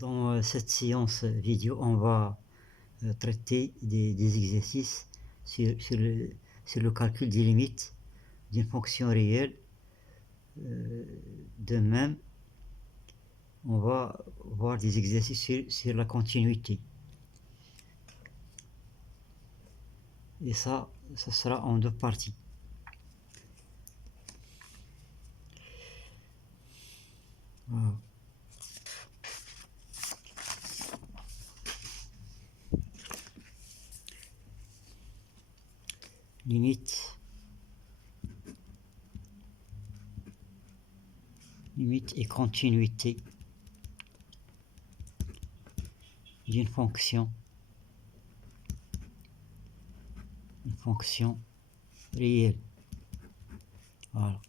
Dans cette séance vidéo, on va traiter des exercices sur le calcul des limites d'une fonction réelle. De même, on va voir des exercices sur la continuité. Et ça sera en deux parties. Voilà. Limite et continuité d'une fonction, une fonction réelle. Voilà.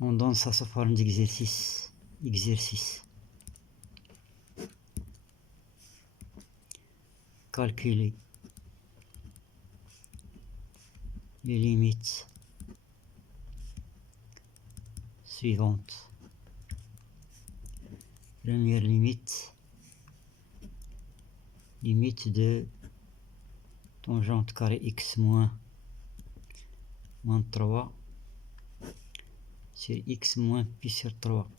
On donne ça sous forme d'exercice. Calculer les limites suivantes. Première limite de tangente carré x moins 3 sur x moins pi sur 3.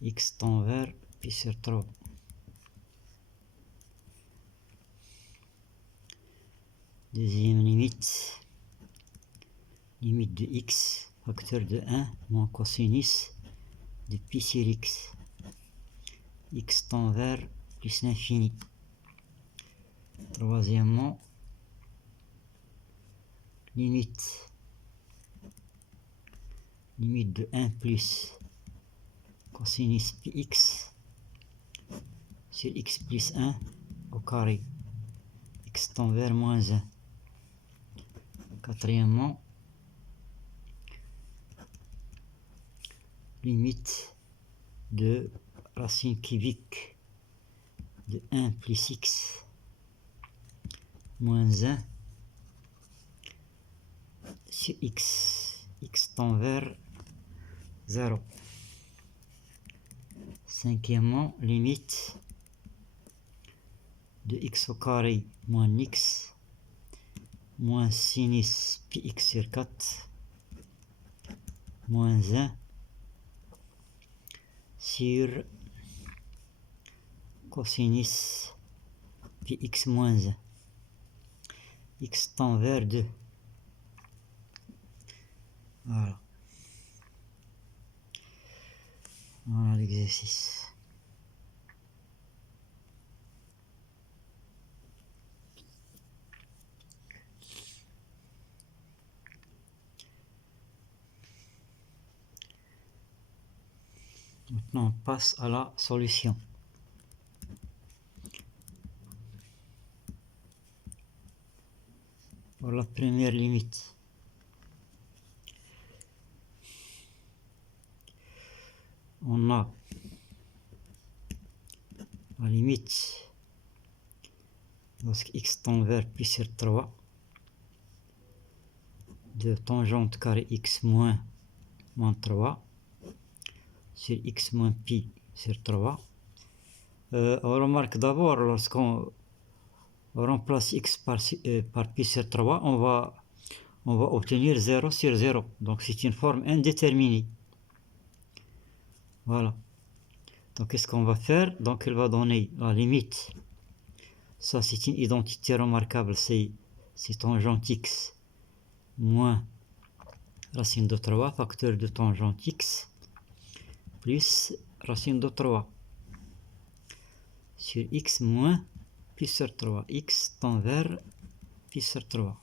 X tend vers pi sur 3. Deuxième limite de x, facteur de 1 moins cosinus de pi sur x. X tend vers plus l'infini. Troisièmement, limite de 1 plus cosinus pi x sur x plus 1 au carré. X tend vers moins 1. Quatrièmement, limite de racine cubique de 1 plus x moins 1 sur x. X tend vers 0. Cinquièmement, limite de x au carré moins x moins sinus pi x sur 4 moins 1 sur cosinus pi x moins 1. X tend vers 2. Voilà l'exercice. Maintenant, on passe à la solution. Pour la première limite, on a la limite lorsque x tend vers pi sur 3 de tangente carré x moins 3 sur x moins pi sur 3. On remarque d'abord, lorsqu'on remplace x par pi sur 3, on va obtenir 0 sur 0. Donc c'est une forme indéterminée. Voilà. Donc qu'est-ce qu'on va faire? Donc elle va donner la limite. Ça c'est une identité remarquable, c'est tangente x moins racine de 3, facteur de tangente x, plus racine de 3 sur x moins pi sur 3. X tend vers pi sur 3.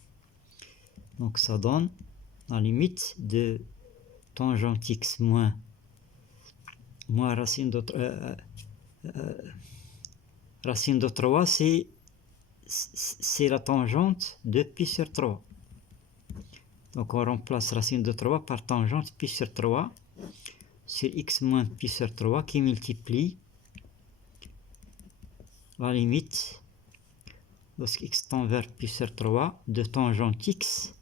Donc ça donne la limite de tangente x moins racine de 3, c'est la tangente de pi sur 3. Donc on remplace racine de 3 par tangente pi sur 3 sur x moins pi sur 3 qui multiplie la limite lorsque x tend vers pi sur 3 de tangente x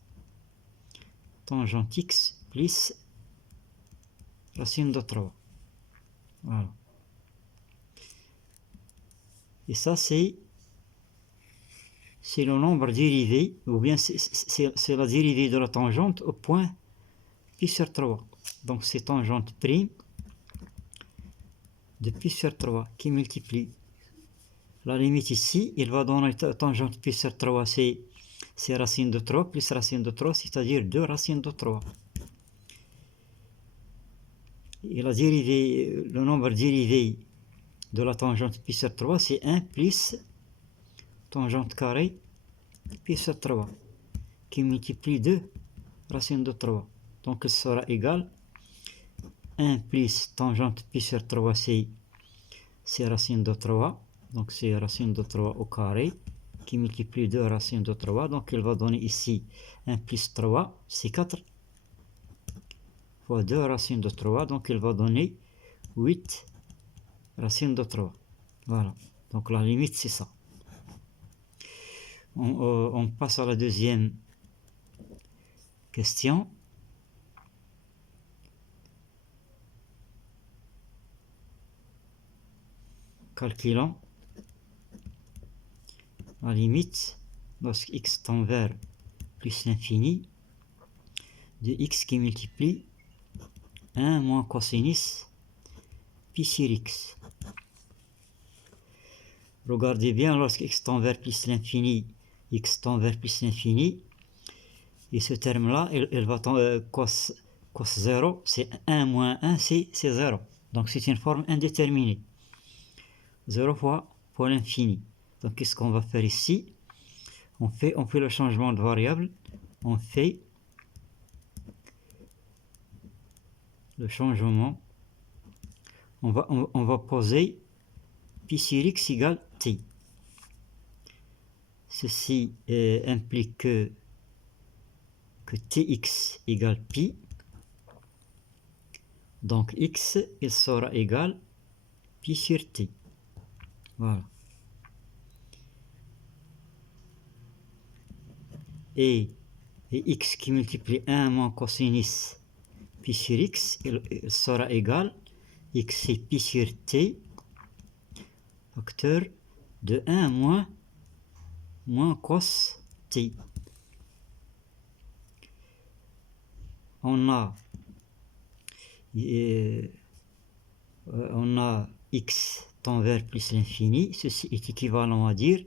tangente x plus racine de 3. Voilà. Et ça, c'est le nombre dérivé, ou bien c'est la dérivée de la tangente au point pi sur 3. Donc c'est tangente prime de pi sur 3 qui multiplie. La limite ici, il va donner tangente pi sur 3, c'est racine de 3 plus racine de 3, c'est-à-dire 2 racines de 3. Et la dérivée, le nombre dérivé de la tangente pi sur 3, c'est 1 plus tangente carrée pi sur 3, qui multiplie 2 racine de 3. Donc ce sera égal 1 plus tangente pi sur 3, c'est racine de 3. Donc c'est racine de 3 au carré, qui multiplie 2 racines de 3. Donc il va donner ici 1 plus 3, c'est 4 fois 2 racines de 3. Donc il va donner 8 racines de 3. Voilà. Donc la limite, c'est ça. On passe à la deuxième question. Calculons la limite lorsque x tend vers plus l'infini de x qui multiplie 1 moins cosinus pi sur x. Regardez bien, lorsque x tend vers plus l'infini, x tend vers plus l'infini, et ce terme-là, il va tendre cos 0, c'est 1 moins 1, c'est 0. Donc c'est une forme indéterminée. 0 fois l'infini. Donc qu'est-ce qu'on va faire ici? On fait le changement de variable. On fait le changement. On va poser pi sur x égale t. Ceci implique que tx égale pi. Donc x, il sera égal pi sur t. Voilà. Et x qui multiplie 1 moins cosinus pi sur x, il sera égal, x c'est pi sur t, facteur de 1 moins cos t. On a x tend vers plus l'infini. Ceci est équivalent à dire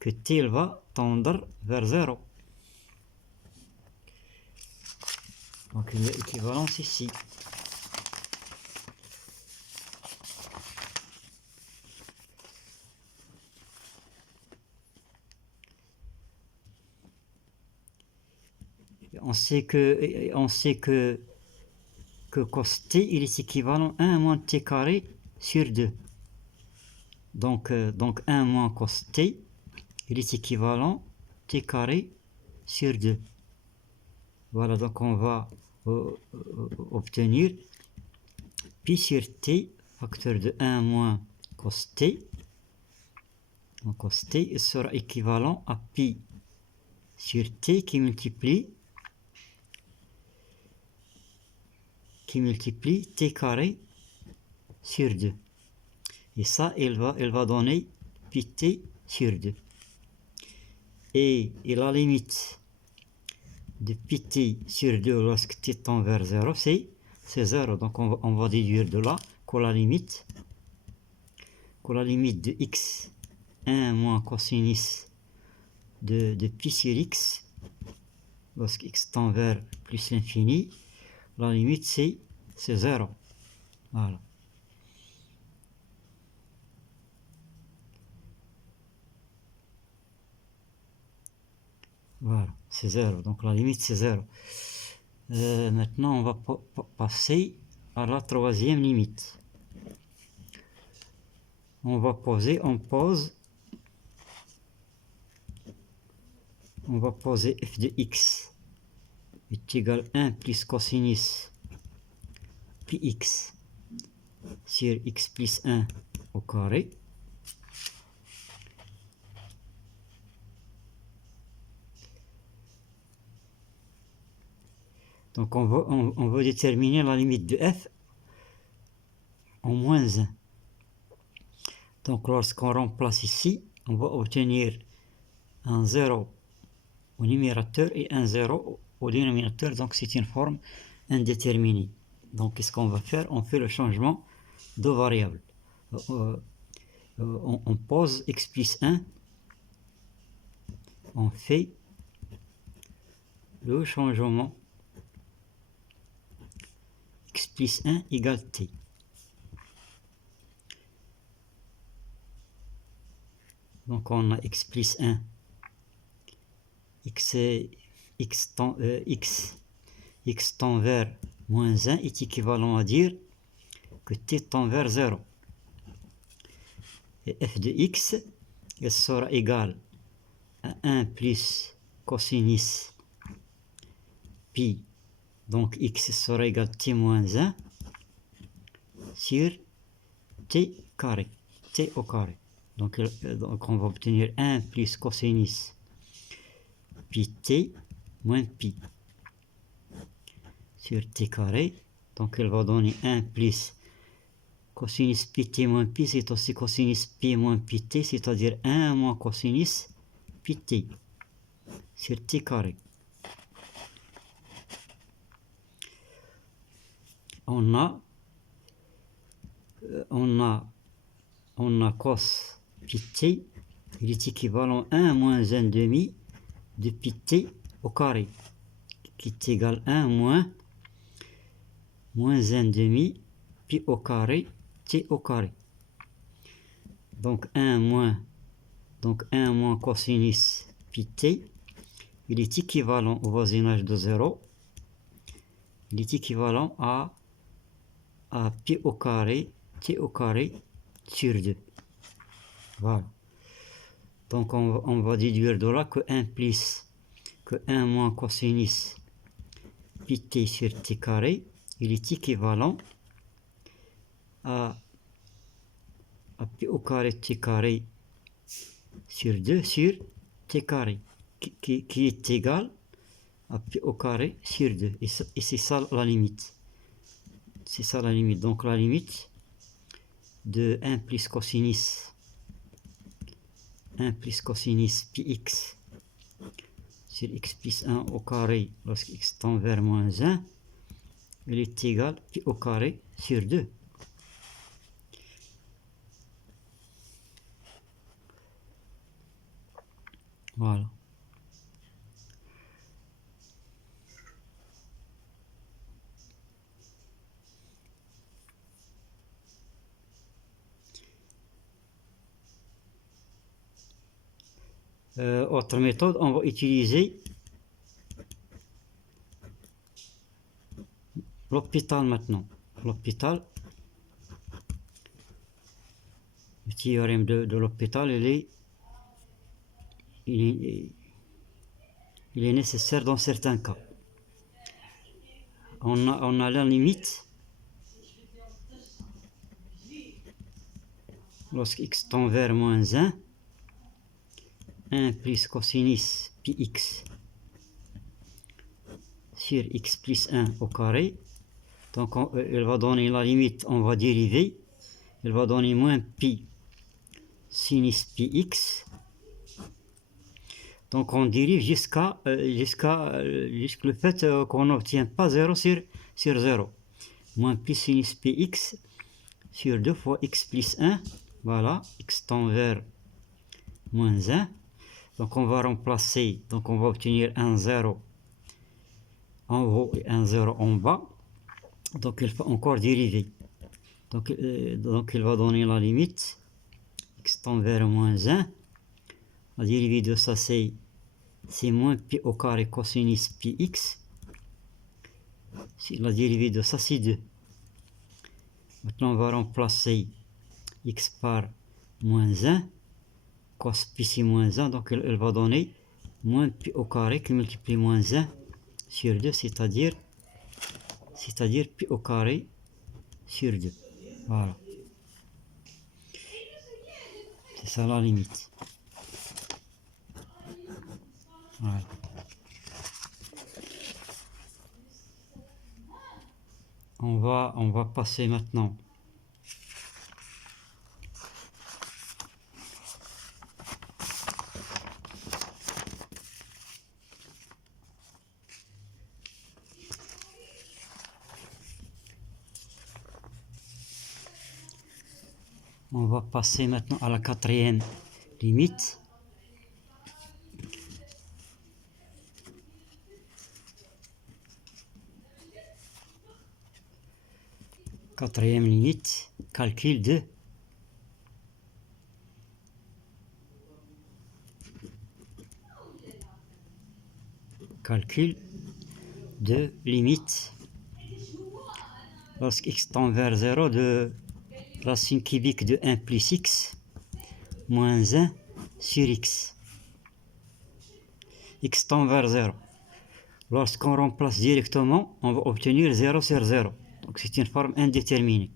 que t va tendre vers 0. Donc il y a équivalence ici. On sait que cos t il est équivalent à 1 moins t carré sur 2. Donc 1 moins cos t il est équivalent t carré sur 2. Voilà, donc on va obtenir pi sur t, facteur de 1 moins cos t. Donc cos t il sera équivalent à pi sur t qui multiplie t carré sur 2. Et ça, il va donner pi t sur 2. Et la limite de pi t sur 2 lorsque t tend vers 0, c'est 0. Donc on va déduire de là que la limite de x 1 moins cosinus de pi sur x, lorsque x tend vers plus l'infini, la limite c'est 0. Voilà. Voilà, c'est 0. Donc la limite c'est 0. Maintenant on va passer à la troisième limite. On va poser f de x est égal à 1 plus cosinus pi x sur x plus 1 au carré. Donc on veut déterminer la limite de f en moins 1. Donc lorsqu'on remplace ici, on va obtenir un 0 au numérateur et un 0 au dénominateur. Donc c'est une forme indéterminée. Donc qu'est-ce qu'on va faire? On fait le changement de variable. On pose x plus 1. On fait le changement x plus 1 égale t. Donc on a x plus 1, x tend vers moins 1 est équivalent à dire que t tend vers 0. Et f de x, elle sera égale à 1 plus cosinus pi. Donc x sera égal à t moins 1 sur t carré, t au carré. Donc on va obtenir 1 plus cosinus pi t moins pi sur t carré. Donc elle va donner 1 plus cosinus pi t moins pi, c'est aussi cosinus pi moins pi t, c'est-à-dire 1 moins cosinus pi t sur t carré. On a cos pi t, il est équivalent à 1 moins 1 demi de pi t au carré, qui est égal à 1 moins 1 demi pi au carré t au carré. Donc 1 moins cosinus pi t, il est équivalent au voisinage de 0, il est équivalent à pi au carré t au carré sur 2. Voilà. Donc on va déduire de là que 1 moins cosinus pi t sur t carré, il est équivalent à pi au carré t carré sur 2 sur t carré, qui est égal à pi au carré sur 2. Et c'est ça la limite. C'est ça la limite. Donc la limite de 1 plus cosinus pi x sur x plus 1 au carré lorsque x tend vers moins 1, elle est égale pi au carré sur 2. Voilà. Autre méthode, on va utiliser l'hôpital maintenant. L'hôpital, le théorème de l'hôpital, il est nécessaire dans certains cas. On a la limite lorsque x tend vers moins 1, 1 plus cosinus pi x sur x plus 1 au carré. Donc elle va donner la limite, on va dériver, elle va donner moins pi sinus pi x. Donc on dérive jusqu'à le fait qu'on n'obtient pas 0 sur 0. Moins pi sinus pi x sur 2 fois x plus 1. Voilà, x tend vers moins 1. Donc on va remplacer, donc on va obtenir un 0 en haut et un 0 en bas. Donc il faut encore dériver. Donc il va donner la limite, x tend vers moins 1. La dérivée de ça c'est moins pi au carré cosinus pi x. La dérivée de ça c'est 2. Maintenant on va remplacer x par moins 1. Cos pi c'est moins 1, donc elle va donner moins pi au carré qui multiplie moins 1 sur 2, c'est-à-dire pi au carré sur 2. Voilà. C'est ça la limite. Voilà. On va passer maintenant à la quatrième limite. Quatrième limite, calcul de limite lorsque x tend vers 0 de racine cubique de 1 plus x moins 1 sur x. X tend vers 0. Lorsqu'on remplace directement, on va obtenir 0 sur 0. Donc c'est une forme indéterminée.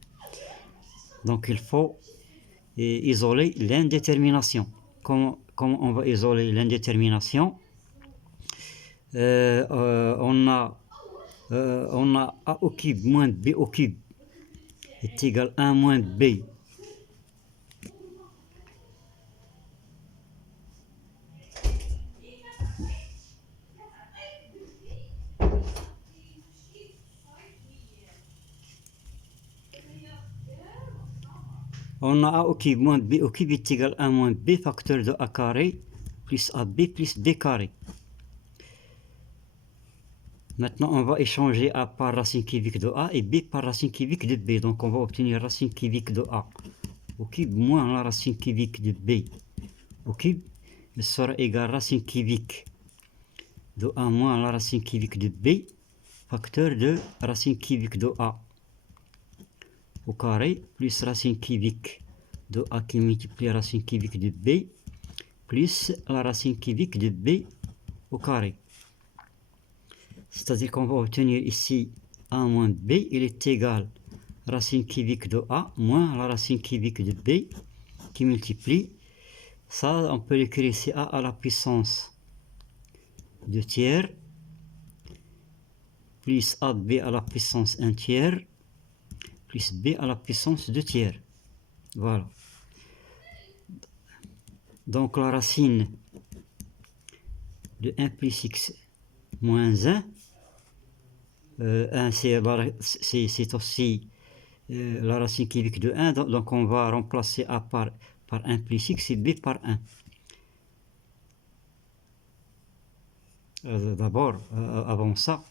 Donc il faut isoler l'indétermination. Comment on va isoler l'indétermination? On a a au cube moins b au cube est égal à 1 moins b. On a a au cube moins b au cube est égal à 1 moins b facteur de a carré plus ab plus b carré. Maintenant, on va échanger a par racine cubique de a et b par racine cubique de b. Donc, on va obtenir racine cubique de a au cube moins la racine cubique de b au cube sera égal à racine cubique de a moins la racine cubique de b facteur de racine cubique de a au carré plus racine cubique de a qui multiplie racine cubique de b plus la racine cubique de b au carré. C'est-à-dire qu'on va obtenir ici a moins b, il est égal à racine cubique de a moins la racine cubique de b qui multiplie. Ça, on peut l'écrire ici a à la puissance 2 tiers plus ab à la puissance 1 tiers plus b à la puissance 2 tiers. Voilà. Donc la racine de 1 plus x moins 1, 1 c'est aussi la racine cubique de 1, donc on va remplacer a par 1 plus x et b par 1. D'abord, avant ça,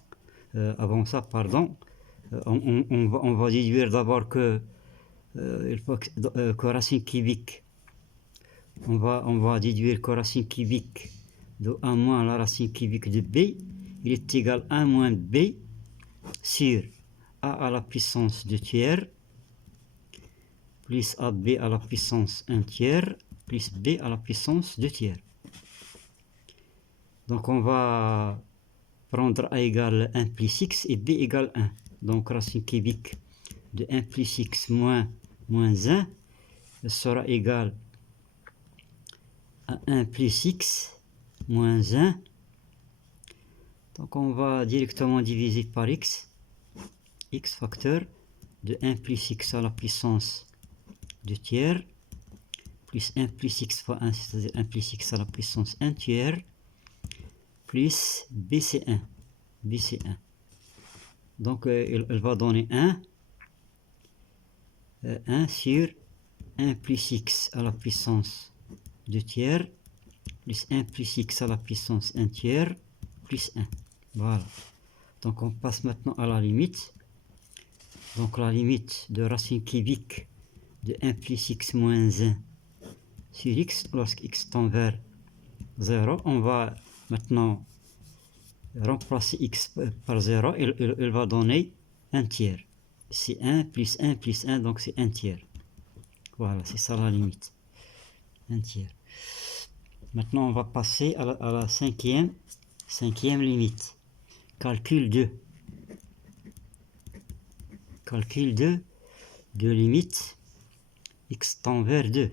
pardon, on va déduire d'abord que racine cubique, on va déduire que racine cubique de 1 moins la racine cubique de b, il est égal à 1 moins b sur a à la puissance 2 tiers plus ab à la puissance 1 tiers plus b à la puissance 2 tiers. Donc on va prendre a égale 1 plus x et b égale 1. Donc racine cubique de 1 plus x moins 1 sera égal à 1 plus x moins 1. Donc on va directement diviser par x facteur de 1 plus x à la puissance 2 tiers plus 1 plus x fois 1, c'est-à-dire 1 plus x à la puissance 1 tiers plus b c'est 1. Donc elle va donner 1 sur 1 plus x à la puissance 2 tiers plus 1 plus x à la puissance 1 tiers plus 1. Voilà. Donc on passe maintenant à la limite. Donc la limite de racine cubique de 1 plus x moins 1 sur x lorsque x tend vers 0. On va maintenant remplacer x par 0. Il va donner 1 tiers. C'est 1 plus 1 plus 1, donc c'est 1 tiers. Voilà, c'est ça la limite. 1 tiers. Maintenant, on va passer à la cinquième limite. Calcul de limite x tend vers 2.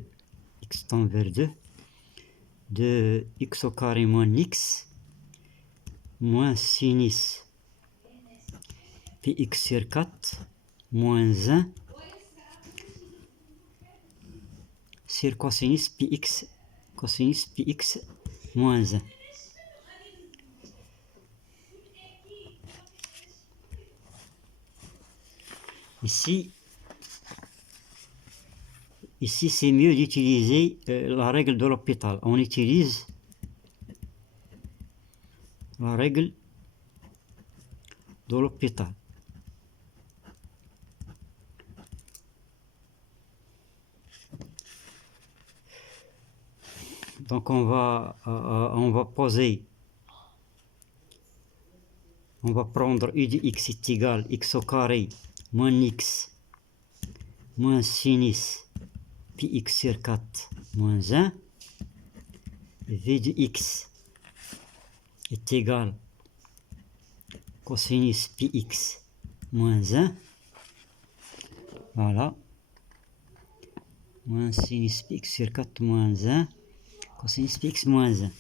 De x au carré moins x moins sinus px sur 4 moins 1 sur cosinus px moins 1. Ici c'est mieux d'utiliser la règle de l'hôpital. On utilise la règle de l'hôpital. Donc on va prendre u de x est égal x au carré moins x moins sinus πx sur 4 moins 1. V de x est égal cosinus πx moins 1. Voilà. Moins sinus πx sur 4 moins 1. Cosinus πx moins 1.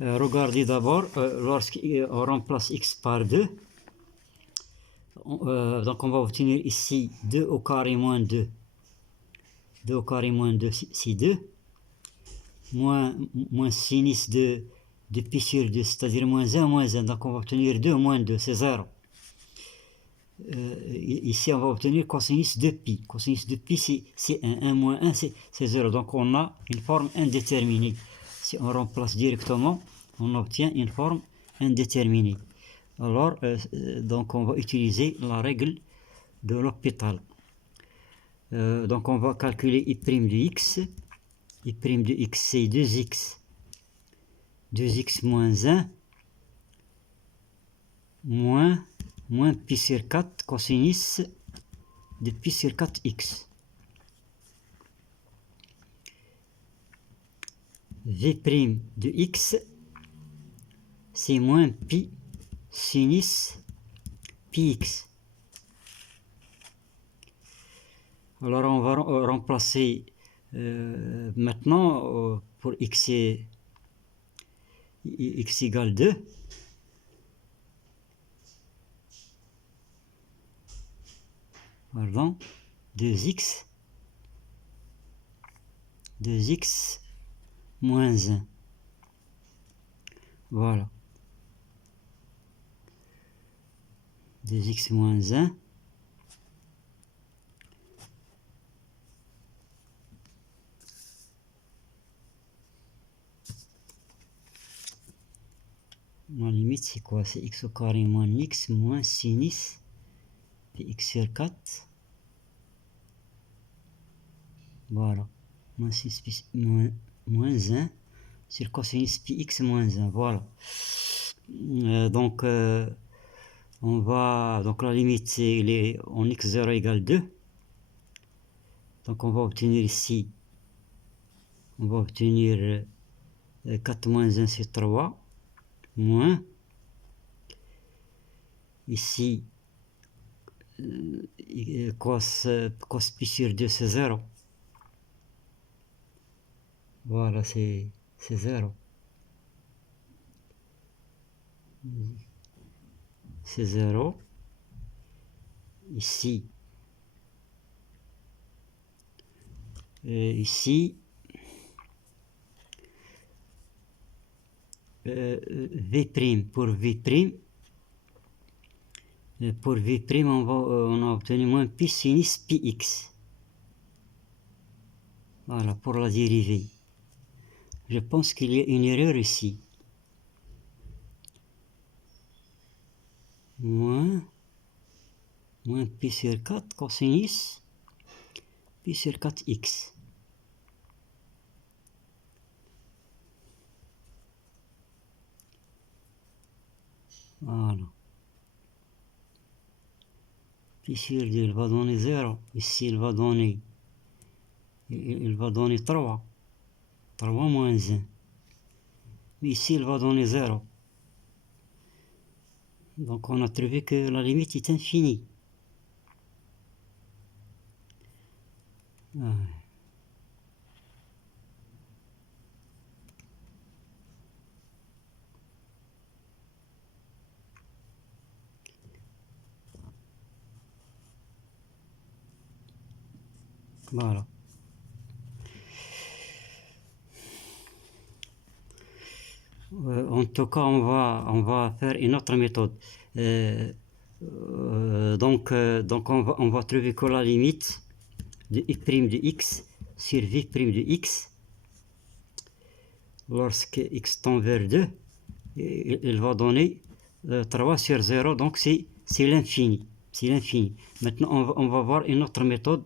Regardez d'abord, lorsqu'on remplace x par 2, donc on va obtenir ici 2 au carré moins 2. 2 au carré moins 2, c'est 2. Moins sinus de pi sur 2, c'est-à-dire moins 1. Donc on va obtenir 2 moins 2, c'est 0. Ici on va obtenir cosinus de pi. Cosinus de pi c'est 1. 1 moins 1 c'est 0. Donc on a une forme indéterminée. Si on remplace directement, on obtient une forme indéterminée. Alors, donc on va utiliser la règle de l'hôpital. Donc on va calculer I' de x. I' de x c'est 2x. 2x moins 1 moins pi sur 4 cosinus de pi sur 4x. V' de x c'est moins pi sinus πx. Alors on va remplacer maintenant pour x égale 2. Pardon, 2x moins 1. Voilà. 2x moins 1. La limite c'est quoi? C'est x au carré moins x moins sinus px sur 4. Voilà. Moins sinus pi moins 1 sur cosinus px moins 1. Voilà. Donc on va, donc la limite c'est en x0 égale 2. Donc on va obtenir ici, on va obtenir 4 moins 1 sur 3 moins ici cos pi sur 2 c'est 0. Voilà, c'est 0. C'est 0. Ici, ici, V' pour V', on a obtenu moins pi sinus πx. Voilà, pour la dérivée. Je pense qu'il y a une erreur ici. Moins pi sur 4 cosinus pi sur 4x. Voilà. Pi sur 2, il va donner 0. Ici, il va donner 3. 3 moins 1. Mais ici, il va donner 0. Donc on a trouvé que la limite est infinie. Ouais. Voilà. En tout cas, on va faire une autre méthode. Donc on va trouver que la limite de f' de x sur v' de x, lorsque x tend vers 2, il va donner 3 sur 0, donc c'est l'infini. C'est l'infini. Maintenant, on va voir une autre méthode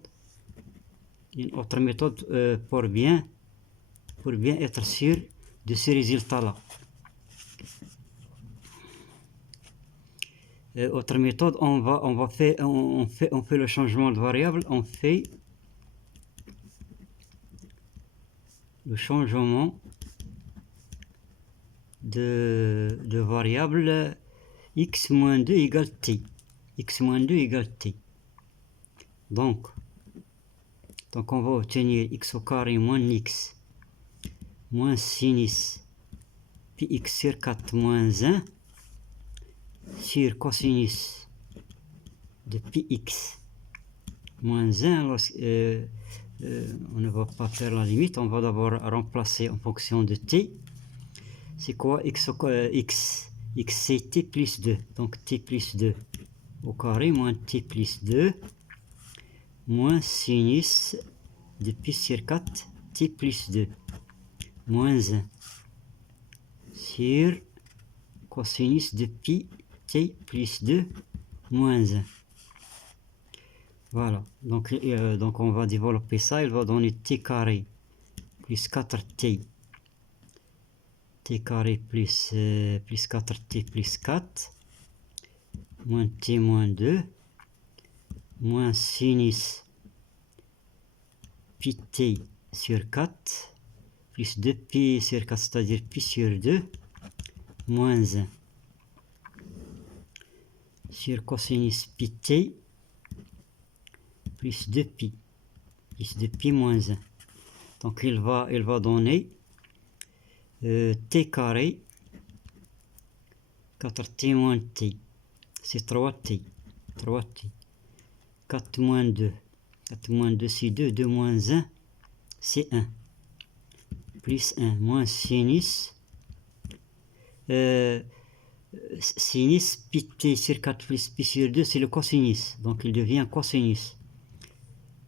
pour bien être sûr de ce résultat-là. Autre méthode, on fait le changement de variable, on fait le changement de variable x moins 2 égale t. X moins 2 égale t. Donc on va obtenir x au carré moins x moins sinus pi x sur 4 moins 1 sur cosinus de pi x moins 1. On ne va pas faire la limite, on va d'abord remplacer en fonction de t. C'est quoi x c'est t plus 2, donc t plus 2 au carré moins t plus 2 moins sinus de pi sur 4 t plus 2 moins 1 sur cosinus de pi t plus 2 moins 1. Voilà, donc on va développer ça, il va donner t carré plus 4t, t carré plus 4t plus 4, moins t moins 2, moins sinus pi t sur 4, plus 2pi sur 4, c'est-à-dire pi sur 2, moins 1, sur cosinus pi t, plus 2pi moins 1. Donc il va donner t carré 4t moins t, c'est 3t. 4 moins 2, c'est 2, 2 moins 1, c'est 1. Plus 1, moins sinus. Sinus pi t sur 4 plus pi sur 2, c'est le cosinus. Donc il devient cosinus.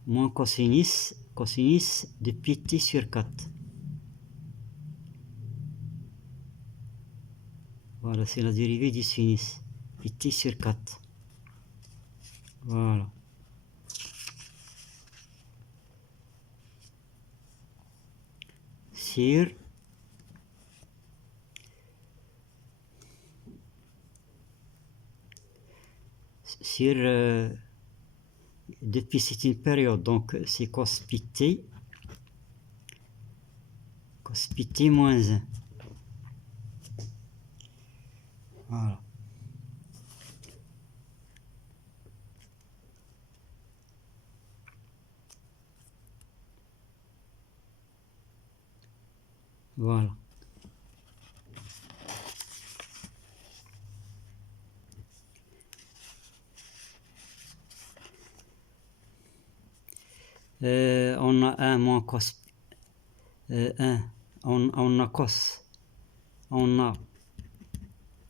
Moins cosinus de pi t sur 4. Voilà, c'est la dérivée du sinus. Pi t sur 4. Voilà. Depuis c'est une période, donc c'est cos pi t moins 1. Voilà. Voilà. On a 1 moins cos 1, on a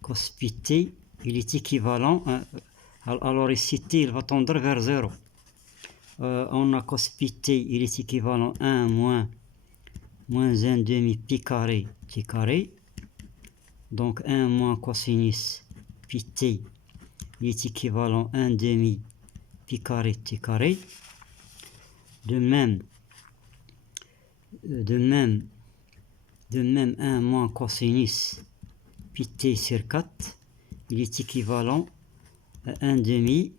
cos pi t, il est équivalent, alors ici t il va tendre vers 0. On a cos pi t, il est équivalent 1 moins 1 demi pi carré t carré. Donc 1 moins cosinus pi t, il est équivalent 1 demi pi carré t carré. De même 1 moins cosinus pi t sur 4, il est équivalent à 1 demi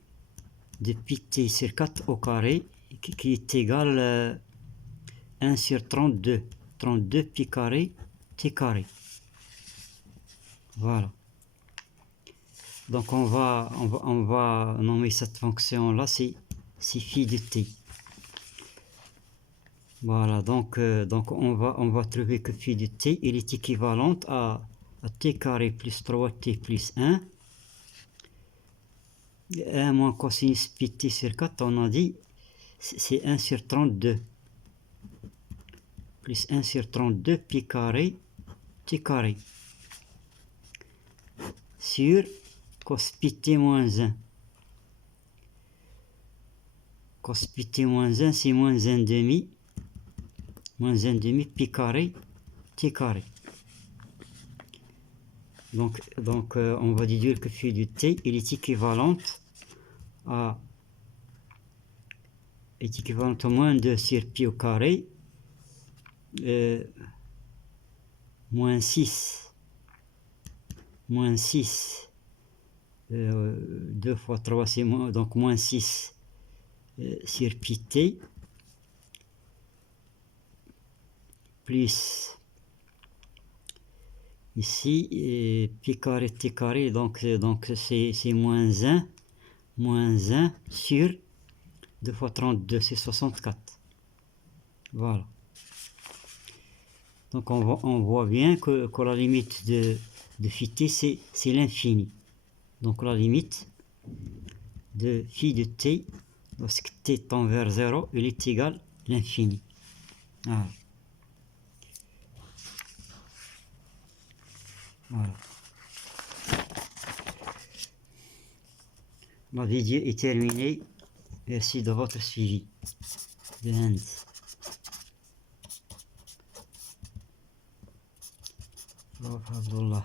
de pi t sur 4 au carré, qui est égal à 1 sur 32 pi carré t carré. Voilà. Donc on va nommer cette fonction là, c'est phi de t. Voilà, donc on va trouver que phi de t il est équivalente à t carré plus 3t plus 1. 1 moins cosinus pi t sur 4, on a dit, c'est 1 sur 32. Plus 1 sur 32 pi carré t carré. Sur cos pi t moins 1. Cos pi t moins 1, c'est moins 1 demi. Moins 1 demi pi carré t carré. Donc on va déduire que phi de t il est équivalente à moins 2 sur pi au carré moins 6 2 fois 3 c'est donc moins 6 sur pi t plus ici pi carré t carré, donc c'est moins 1 sur 2 fois 32 c'est 64. Voilà, donc on voit bien que la limite de phi t c'est l'infini. Donc la limite de phi de t lorsque t tend vers 0 il est égal à l'infini. Voilà. Voilà. La vidéo est terminée. Merci de votre suivi. The end. Abdullah.